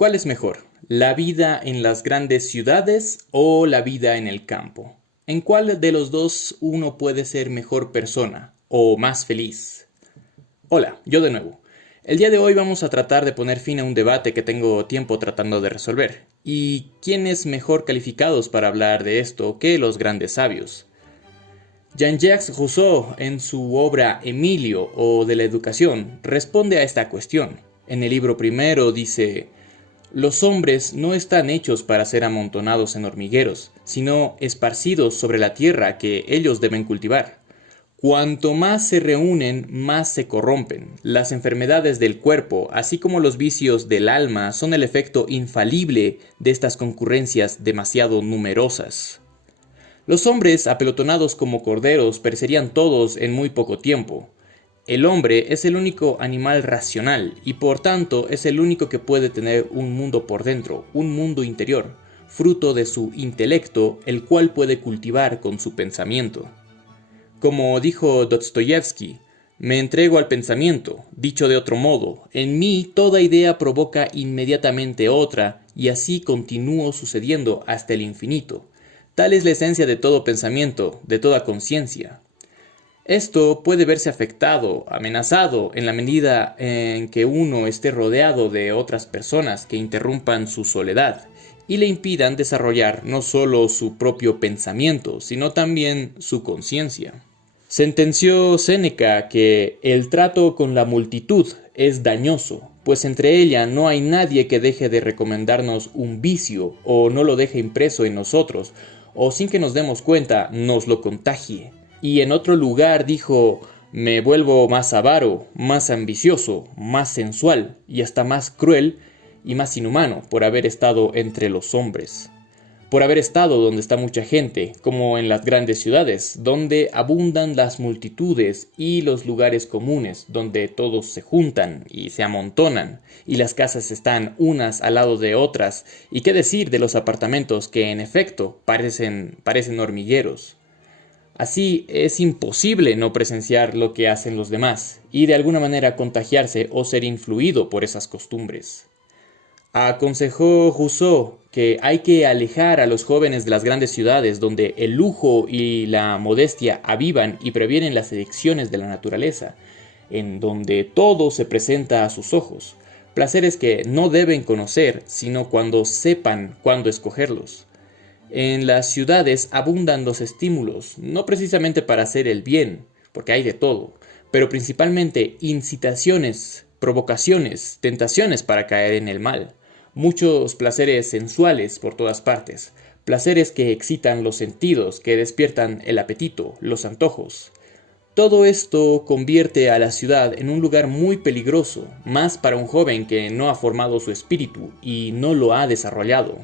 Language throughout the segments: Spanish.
¿Cuál es mejor? ¿La vida en las grandes ciudades o la vida en el campo? ¿En cuál de los dos uno puede ser mejor persona o más feliz? Hola, yo de nuevo. El día de hoy vamos a tratar de poner fin a un debate que tengo tiempo tratando de resolver. ¿Y quién es mejor calificados para hablar de esto que los grandes sabios? Jean-Jacques Rousseau, en su obra Emilio o de la educación, responde a esta cuestión. En el libro primero dice: los hombres no están hechos para ser amontonados en hormigueros, sino esparcidos sobre la tierra que ellos deben cultivar. Cuanto más se reúnen, más se corrompen. Las enfermedades del cuerpo, así como los vicios del alma, son el efecto infalible de estas concurrencias demasiado numerosas. Los hombres, apelotonados como corderos, perecerían todos en muy poco tiempo. El hombre es el único animal racional y por tanto es el único que puede tener un mundo por dentro, un mundo interior, fruto de su intelecto, el cual puede cultivar con su pensamiento. Como dijo Dostoyevsky, me entrego al pensamiento, dicho de otro modo, en mí toda idea provoca inmediatamente otra y así continúo sucediendo hasta el infinito. Tal es la esencia de todo pensamiento, de toda conciencia. Esto puede verse afectado, amenazado, en la medida en que uno esté rodeado de otras personas que interrumpan su soledad y le impidan desarrollar no solo su propio pensamiento, sino también su conciencia. Sentenció Séneca que el trato con la multitud es dañoso, pues entre ella no hay nadie que deje de recomendarnos un vicio o no lo deje impreso en nosotros, o sin que nos demos cuenta nos lo contagie. Y en otro lugar dijo: me vuelvo más avaro, más ambicioso, más sensual y hasta más cruel y más inhumano por haber estado entre los hombres. Por haber estado donde está mucha gente, como en las grandes ciudades, donde abundan las multitudes y los lugares comunes, donde todos se juntan y se amontonan, y las casas están unas al lado de otras, y qué decir de los apartamentos que en efecto parecen hormigueros. Así es imposible no presenciar lo que hacen los demás y de alguna manera contagiarse o ser influido por esas costumbres. Aconsejó Rousseau que hay que alejar a los jóvenes de las grandes ciudades donde el lujo y la modestia avivan y previenen las adicciones de la naturaleza, en donde todo se presenta a sus ojos, placeres que no deben conocer sino cuando sepan cuándo escogerlos. En las ciudades abundan los estímulos, no precisamente para hacer el bien, porque hay de todo, pero principalmente incitaciones, provocaciones, tentaciones para caer en el mal. Muchos placeres sensuales por todas partes, placeres que excitan los sentidos, que despiertan el apetito, los antojos. Todo esto convierte a la ciudad en un lugar muy peligroso, más para un joven que no ha formado su espíritu y no lo ha desarrollado.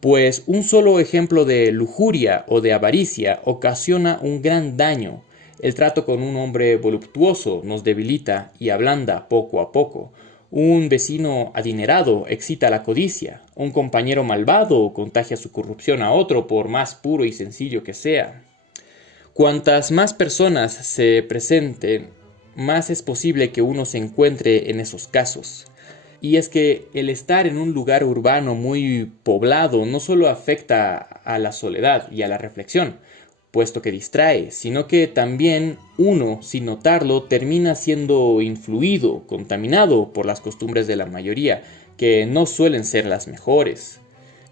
Pues un solo ejemplo de lujuria o de avaricia ocasiona un gran daño. El trato con un hombre voluptuoso nos debilita y ablanda poco a poco. Un vecino adinerado excita la codicia. Un compañero malvado contagia su corrupción a otro, por más puro y sencillo que sea. Cuantas más personas se presenten, más es posible que uno se encuentre en esos casos. Y es que el estar en un lugar urbano muy poblado no solo afecta a la soledad y a la reflexión, puesto que distrae, sino que también uno, sin notarlo, termina siendo influido, contaminado por las costumbres de la mayoría, que no suelen ser las mejores.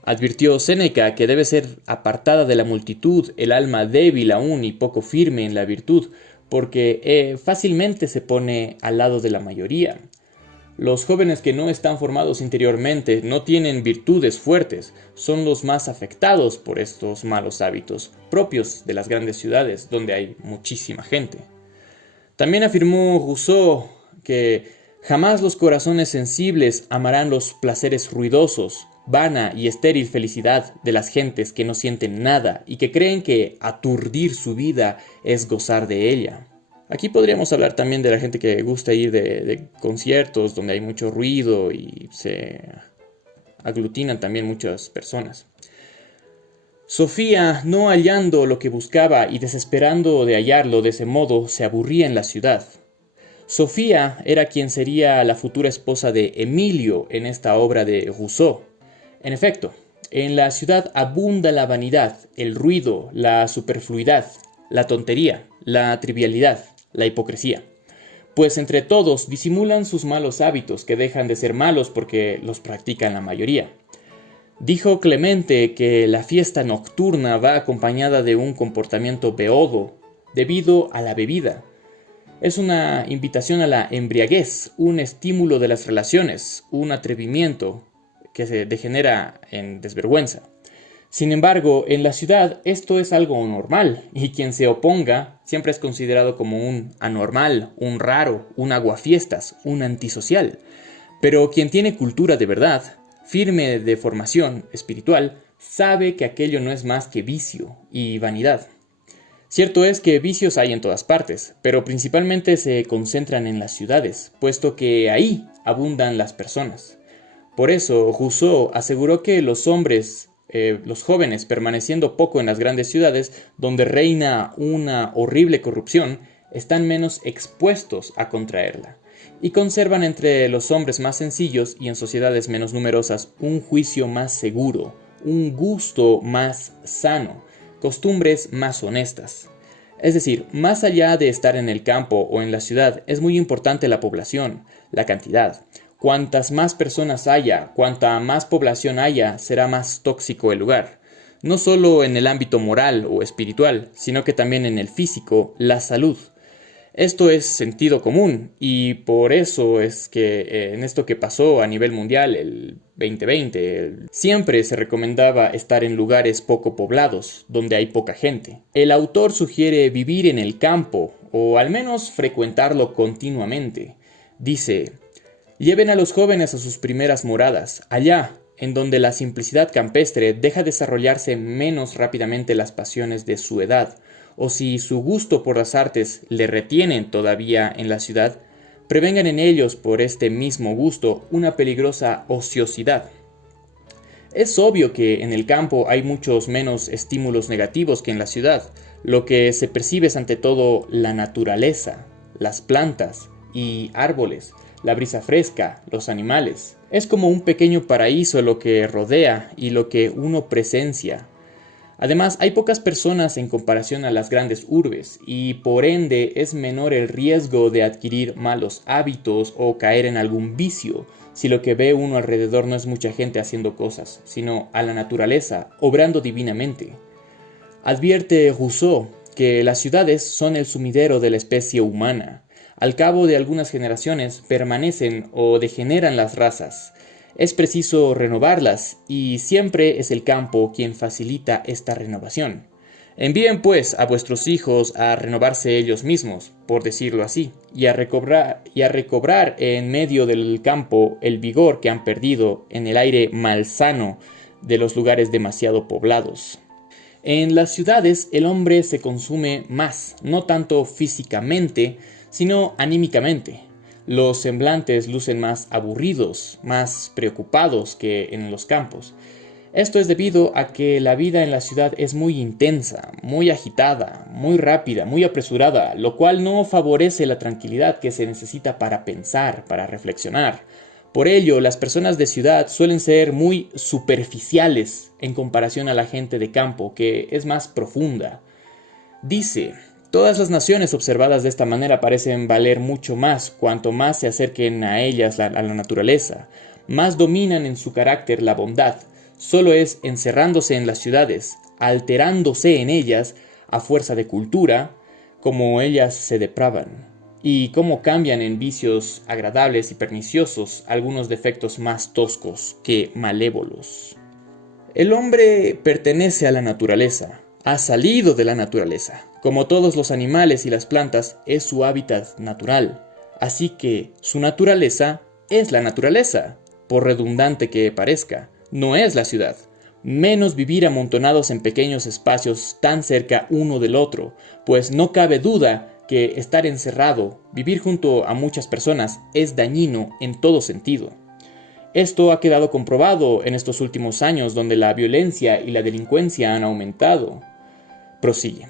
Advirtió Séneca que debe ser apartada de la multitud el alma débil aún y poco firme en la virtud, porque fácilmente se pone al lado de la mayoría. Los jóvenes que no están formados interiormente, no tienen virtudes fuertes, son los más afectados por estos malos hábitos, propios de las grandes ciudades, donde hay muchísima gente. También afirmó Rousseau que jamás los corazones sensibles amarán los placeres ruidosos, vana y estéril felicidad de las gentes que no sienten nada y que creen que aturdir su vida es gozar de ella. Aquí podríamos hablar también de la gente que gusta ir de conciertos donde hay mucho ruido y se aglutinan también muchas personas. Sofía, no hallando lo que buscaba y desesperando de hallarlo de ese modo, se aburría en la ciudad. Sofía era quien sería la futura esposa de Emilio en esta obra de Rousseau. En efecto, en la ciudad abunda la vanidad, el ruido, la superfluidad, la tontería, la trivialidad, la hipocresía. Pues entre todos disimulan sus malos hábitos, que dejan de ser malos porque los practican la mayoría. Dijo Clemente que la fiesta nocturna va acompañada de un comportamiento beodo, debido a la bebida. Es una invitación a la embriaguez, un estímulo de las relaciones, un atrevimiento que se degenera en desvergüenza. Sin embargo, en la ciudad esto es algo normal, y quien se oponga siempre es considerado como un anormal, un raro, un aguafiestas, un antisocial. Pero quien tiene cultura de verdad, firme de formación espiritual, sabe que aquello no es más que vicio y vanidad. Cierto es que vicios hay en todas partes, pero principalmente se concentran en las ciudades, puesto que ahí abundan las personas. Por eso, Rousseau aseguró que los jóvenes, permaneciendo poco en las grandes ciudades, donde reina una horrible corrupción, están menos expuestos a contraerla, y conservan entre los hombres más sencillos y en sociedades menos numerosas un juicio más seguro, un gusto más sano, costumbres más honestas. Es decir, más allá de estar en el campo o en la ciudad, es muy importante la población, la cantidad. Cuantas más personas haya, cuanta más población haya, será más tóxico el lugar. No solo en el ámbito moral o espiritual, sino que también en el físico, la salud. Esto es sentido común, y por eso es que en esto que pasó a nivel mundial el 2020, siempre se recomendaba estar en lugares poco poblados, donde hay poca gente. El autor sugiere vivir en el campo, o al menos frecuentarlo continuamente. Dice: lleven a los jóvenes a sus primeras moradas, allá, en donde la simplicidad campestre deja desarrollarse menos rápidamente las pasiones de su edad, o si su gusto por las artes le retienen todavía en la ciudad, prevengan en ellos por este mismo gusto una peligrosa ociosidad. Es obvio que en el campo hay muchos menos estímulos negativos que en la ciudad. Lo que se percibe es ante todo la naturaleza, las plantas y árboles, la brisa fresca, los animales. Es como un pequeño paraíso lo que rodea y lo que uno presencia. Además, hay pocas personas en comparación a las grandes urbes, y por ende es menor el riesgo de adquirir malos hábitos o caer en algún vicio, si lo que ve uno alrededor no es mucha gente haciendo cosas, sino a la naturaleza, obrando divinamente. Advierte Rousseau que las ciudades son el sumidero de la especie humana. Al cabo de algunas generaciones permanecen o degeneran las razas. Es preciso renovarlas, y siempre es el campo quien facilita esta renovación. Envíen pues a vuestros hijos a renovarse ellos mismos, por decirlo así, y a recobrar en medio del campo el vigor que han perdido en el aire malsano de los lugares demasiado poblados. En las ciudades el hombre se consume más, no tanto físicamente, sino anímicamente. Los semblantes lucen más aburridos, más preocupados que en los campos. Esto es debido a que la vida en la ciudad es muy intensa, muy agitada, muy rápida, muy apresurada, lo cual no favorece la tranquilidad que se necesita para pensar, para reflexionar. Por ello, las personas de ciudad suelen ser muy superficiales en comparación a la gente de campo, que es más profunda. Dice: todas las naciones observadas de esta manera parecen valer mucho más cuanto más se acerquen a ellas, a la naturaleza. Más dominan en su carácter la bondad. Solo es encerrándose en las ciudades, alterándose en ellas a fuerza de cultura, como ellas se depravan, y cómo cambian en vicios agradables y perniciosos algunos defectos más toscos que malévolos. El hombre pertenece a la naturaleza, ha salido de la naturaleza. Como todos los animales y las plantas, es su hábitat natural. Así que su naturaleza es la naturaleza, por redundante que parezca, no es la ciudad. Menos vivir amontonados en pequeños espacios tan cerca uno del otro, pues no cabe duda que estar encerrado, vivir junto a muchas personas, es dañino en todo sentido. Esto ha quedado comprobado en estos últimos años, donde la violencia y la delincuencia han aumentado. Prosigue: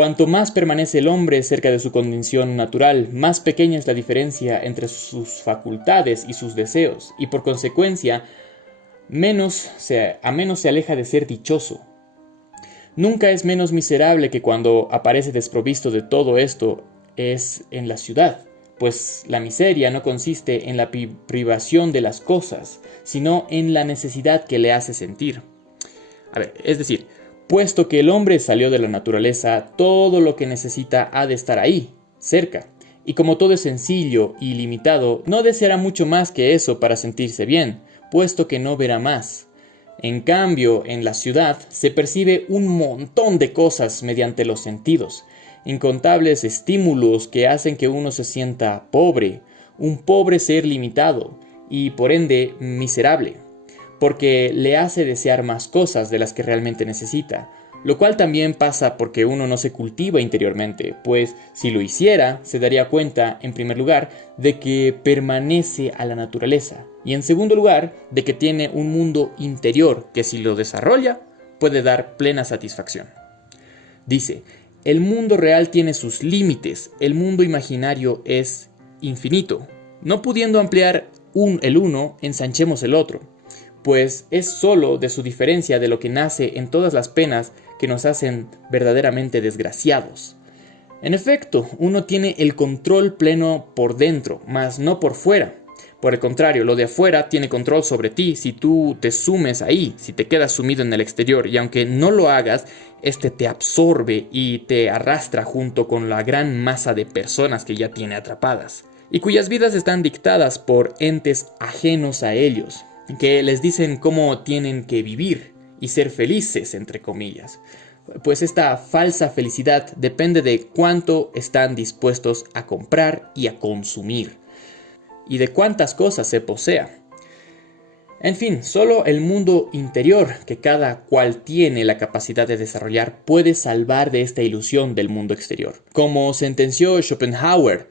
Cuanto más permanece el hombre cerca de su condición natural, más pequeña es la diferencia entre sus facultades y sus deseos, y por consecuencia, a menos se aleja de ser dichoso. Nunca es menos miserable que cuando aparece desprovisto de todo esto es en la ciudad, pues la miseria no consiste en la privación de las cosas, sino en la necesidad que le hace sentir. Es decir, puesto que el hombre salió de la naturaleza, todo lo que necesita ha de estar ahí, cerca, y como todo es sencillo y limitado, no deseará mucho más que eso para sentirse bien, puesto que no verá más. En cambio, en la ciudad se percibe un montón de cosas mediante los sentidos, incontables estímulos que hacen que uno se sienta pobre, un pobre ser limitado y por ende miserable, porque le hace desear más cosas de las que realmente necesita, lo cual también pasa porque uno no se cultiva interiormente, pues si lo hiciera se daría cuenta, en primer lugar, de que permanece a la naturaleza, y en segundo lugar, de que tiene un mundo interior que si lo desarrolla puede dar plena satisfacción. Dice, el mundo real tiene sus límites, el mundo imaginario es infinito. No pudiendo ampliar el uno, ensanchemos el otro, pues es sólo de su diferencia de lo que nace en todas las penas que nos hacen verdaderamente desgraciados. En efecto, uno tiene el control pleno por dentro, mas no por fuera. Por el contrario, lo de afuera tiene control sobre ti si tú te sumes ahí, si te quedas sumido en el exterior, y aunque no lo hagas, este te absorbe y te arrastra junto con la gran masa de personas que ya tiene atrapadas, y cuyas vidas están dictadas por entes ajenos a ellos, que les dicen cómo tienen que vivir y ser felices, entre comillas. Pues esta falsa felicidad depende de cuánto están dispuestos a comprar y a consumir, y de cuántas cosas se posea. En fin, solo el mundo interior que cada cual tiene la capacidad de desarrollar puede salvar de esta ilusión del mundo exterior. Como sentenció Schopenhauer,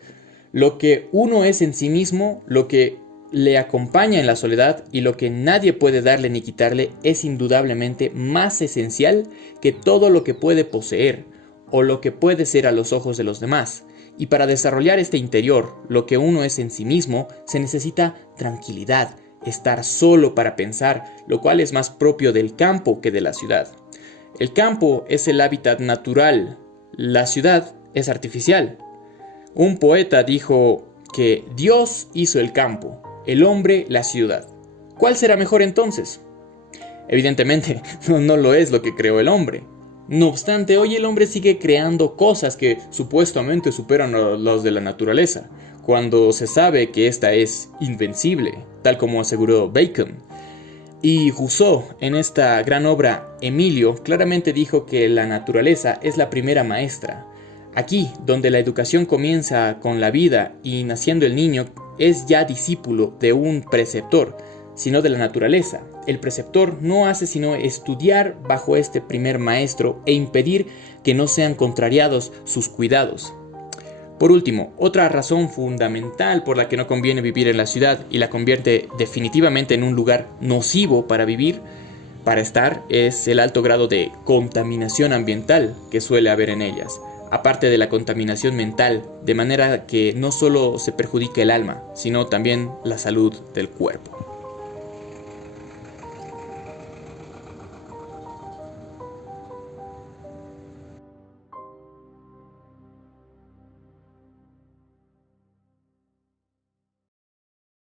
lo que uno es en sí mismo, lo que le acompaña en la soledad y lo que nadie puede darle ni quitarle es indudablemente más esencial que todo lo que puede poseer o lo que puede ser a los ojos de los demás. Y para desarrollar este interior, lo que uno es en sí mismo, se necesita tranquilidad, estar solo para pensar, lo cual es más propio del campo que de la ciudad. El campo es el hábitat natural, la ciudad es artificial. Un poeta dijo que Dios hizo el campo, el hombre la ciudad. ¿Cuál será mejor entonces? Evidentemente, no lo es lo que creó el hombre. No obstante, hoy el hombre sigue creando cosas que supuestamente superan a las de la naturaleza, cuando se sabe que esta es invencible, tal como aseguró Bacon. Y Rousseau, en esta gran obra Emilio, claramente dijo que la naturaleza es la primera maestra. Aquí, donde la educación comienza con la vida y naciendo el niño, es ya discípulo de un preceptor, sino de la naturaleza. El preceptor no hace sino estudiar bajo este primer maestro e impedir que no sean contrariados sus cuidados. Por último, otra razón fundamental por la que no conviene vivir en la ciudad y la convierte definitivamente en un lugar nocivo para vivir, para estar, es el alto grado de contaminación ambiental que suele haber en ellas, aparte de la contaminación mental, de manera que no solo se perjudica el alma, sino también la salud del cuerpo.